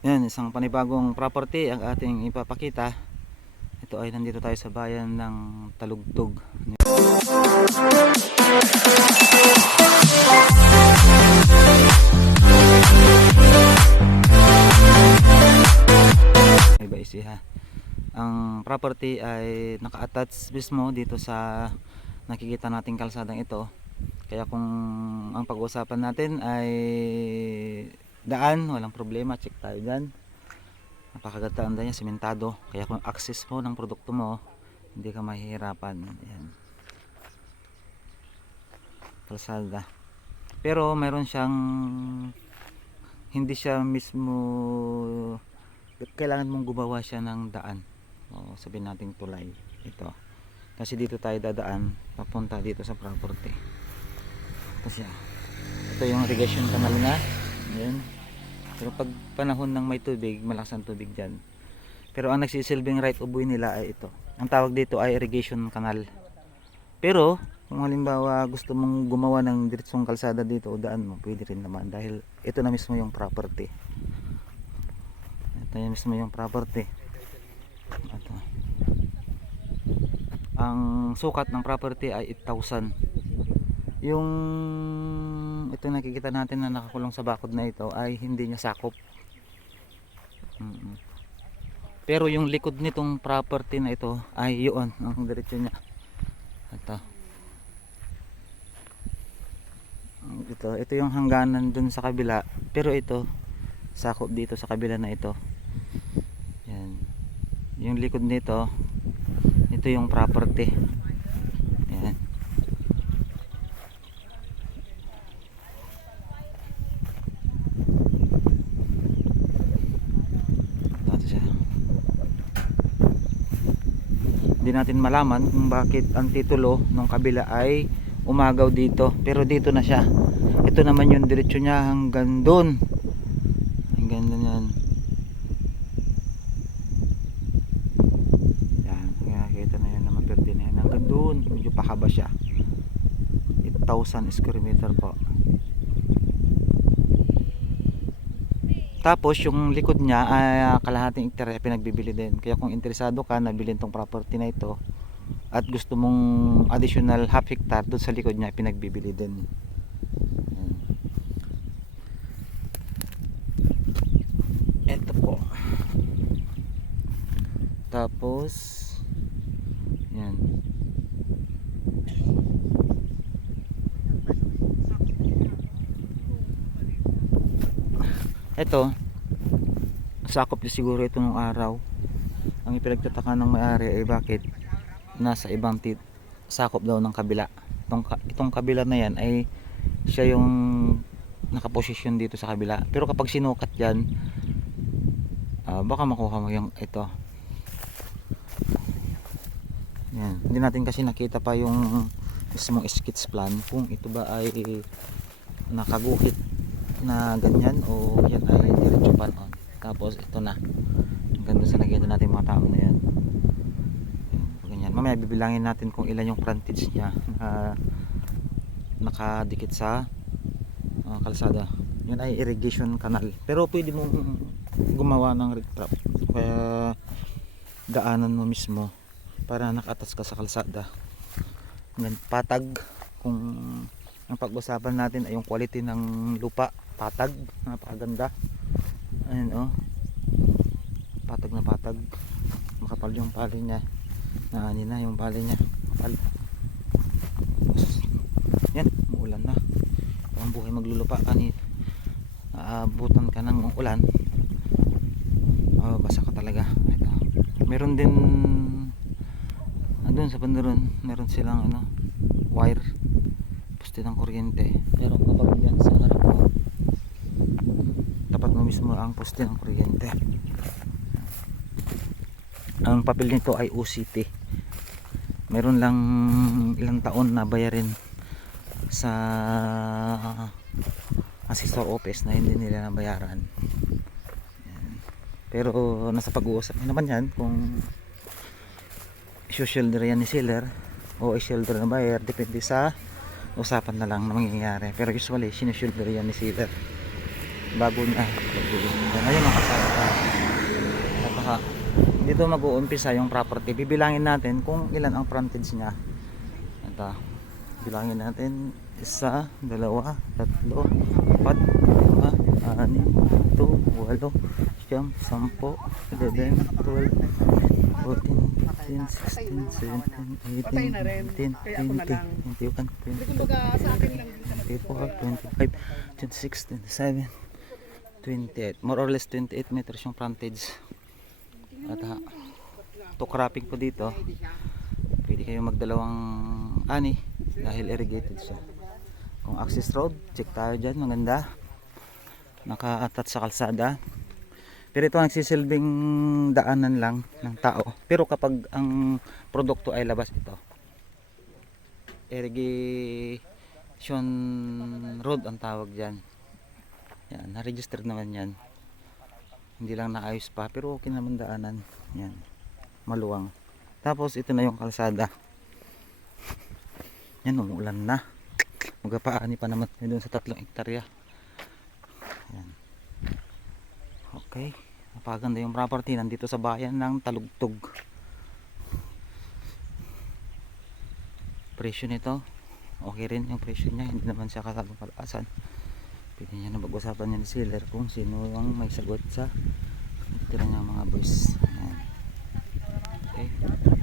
Yan, isang panibagong property ang ating ipapakita. Ito ay nandito tayo sa bayan ng Talugtog. Iba isi ha. Ang property ay naka-attach mismo dito sa nakikita nating kalsadang ito. Kaya kung ang pag-uusapan natin ay daan, walang problema, check tayo dyan. Napakaganda ang niya, simentado. Kaya kung access mo ng produkto mo, hindi ka mahihirapan. Ayan. Kalsada. Pero mayroon siyang, hindi siya mismo, kailangan mong gumawa siya ng daan. O sabihin nating tulay. Ito. Kasi dito tayo dadaan, papunta dito sa property. Ito siya. Ito yung irrigation canal na. Ayan. Pero pag panahon ng may tubig, malakas ang tubig dyan. Pero ang nagsisilbing right of way nila ay ito. Ang tawag dito ay irrigation canal. Pero kung halimbawa gusto mong gumawa ng diretsong kalsada dito o daan mo, pwede rin naman. Dahil ito na mismo yung property. Ito na mismo yung property. Ito. Ang sukat ng property ay 8,000. Yung ito nakikita natin na nakakulong sa bakod na ito ay hindi niya sakop. Pero yung likod nitong property na ito ay yun ang diretso niya. Ito yung hangganan dun sa kabila, pero ito sakop dito sa kabila na ito. Yan. Yung likod nito, ito yung property. Yan. Hindi natin malaman kung bakit ang titulo ng kabila ay umagaw dito, pero dito na siya. Ito naman yung diretso niya hanggang doon, hanggang doon yan. Yan, nakikita na yun naman, pero din yan hanggang doon, medyo pakaba siya. 8,000 square meter po. Tapos yung likod niya ay kalahating hektarya pinagbibili din. Kaya kung interesado ka na bilhin tong property na ito at gusto mong additional half hectare doon sa likod niya, pinagbibili din. Ito po. Tapos yan. Ito, sakop din siguro ito nung araw. Ang ipinagtataka ng may-ari ay bakit nasa ibang sakop daw ng kabila. Itong kabila na yan ay siya yung nakaposisyon dito sa kabila. Pero kapag sinukat yan, baka makuha mo yung ito. Yan. Hindi natin kasi nakita pa yung mismong sketch plan kung ito ba ay nakaguhit na ganyan o yan ay diretso pan on. Tapos ito na hanggang sa nakita natin mga tao na yan. Ganyan. Mamaya bibilangin natin kung ilan yung frontage niya na nakadikit sa kalsada. Yan ay irrigation canal, pero pwede mong gumawa ng riprap kaya daanan mo mismo para nakatas ka sa kalsada. Yan, patag. Kung ang pag-usapan natin ay yung quality ng lupa, patag, napakaganda. Ayan oh, patag na patag, makapal yung pali niya, naani na yung pali niya, makapal. Yan, umuulan na, ang buhay maglulupa, naabutan ka ng ulan, basa ka talaga. Ito. Meron din doon sa bandaron, meron silang wire, poste ng kuryente. Pero kapag yan sa harap mo, tapat mo mismo ang poste ng kuryente. Ang papel nito ay OCT. Meron lang ilang taon na bayarin sa assessor office na hindi nila nabayaran. Pero nasa pag-uusap naman yan kung i-shoulder yan ni seller o i-shoulder na buyer, depende sa usapan na lang na mangyayari. Pero usually sinushoulder yan ni seller bago niya. Ngayon ang kasama Napaka dito mag-uumpisa yung property. Bibilangin natin kung ilan ang frontage niya. Ito. Bilangin natin 1, 2, 3, 4, 5, 6, 7, 8, 8, 10, 11, 12, 14, 15, 16, 17, 18, 19, 20, 21, 22, 23, 24, 25, 26, 27, 28. More or less 28 meters yung frontage. At to cropping po dito, pwede kayo magdalawang ani dahil irrigated siya. Kung access road, check tayo dyan, maganda, naka-attach sa kalsada. Pero ito ang nagsisilbing daanan lang ng tao. Pero kapag ang produkto ay labas, ito irrigation road ang tawag dyan. Yan, na-registered naman yan. Hindi lang naayos pa, pero okay naman daanan. Yan, maluwang. Tapos ito na yung kalsada. Yan, umuulan na. Magapaani pa naman doon sa 3 hektarya. Yan. Okay, napaganda yung property. Nandito sa bayan ng Talugtog. Presyo nito, okay rin yung presyo niya. Hindi naman siya kasagpalasan. Pwede niya na pag-usapan niya ni seller kung sino ang may sagot sa tira niya mga boys. Ayan. Okay.